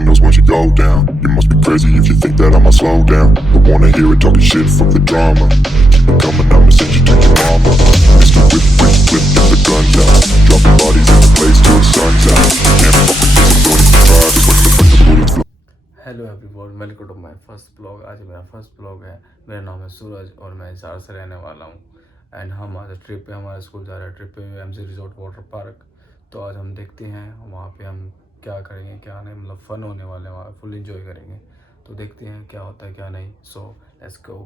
signals once you go down. You must be crazy if you think that I'ma slow down. Don't wanna hear it talking shit, fuck the drama. Keep it coming, I'ma send you to your mama. Mr. Whip, whip, whip, get the guns out. Dropping bodies in the place till the sun's out. Can't fuck with this, I'm going to try. Just when the bullets fly. Hello everyone, welcome to my first blog. आज मेरा first blog है। मेरा नाम है सूरज और मैं हिसार से रहने वाला हूँ। एंड हम आज ट्रिप पे, हमारा स्कूल जा रहा है ट्रिप पे एमसी रिजॉर्ट वाटर पार्क। तो आज हम देखते हैं वहाँ पे हम क्या करेंगे क्या नहीं, मतलब फ़न होने वाले हैं वहाँ, फुल इंजॉय करेंगे। तो देखते हैं क्या होता है क्या नहीं। So let's go.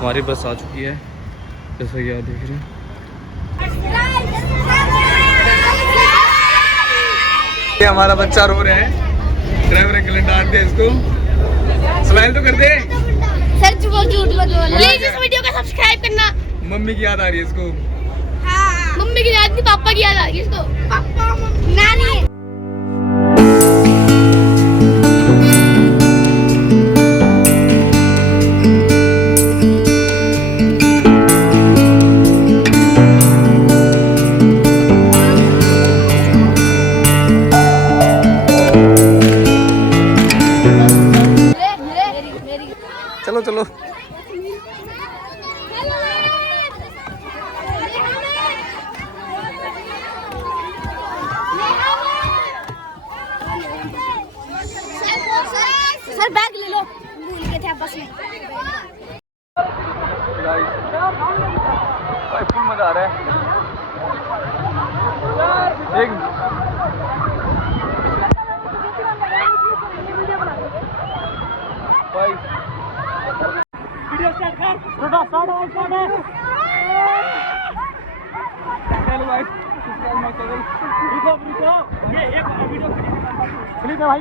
हमारी बस आ चुकी है, जैसा कि आप देख रहे हैं। हमारा बच्चा रो रहा है, ड्राइवर अंकल ने डांट दिया इसको। स्माइल तो कर दे सर, झूठ मत बोलो प्लीज। इस वीडियो को सब्सक्राइब करना। मम्मी की याद आ रही है इसको। मम्मी की याद नहीं, पापा की याद आ रही है इसको। पापा नानी। चलो चलो सर बैग ले लो, भूल गए थे आप बस में। भाई फुल मजा आ रहा है। एक भाई वीडियो स्टार्ट कर। स्टार्ट है। चलो भाई, रुको ये एक वीडियो क्लिप है भाई।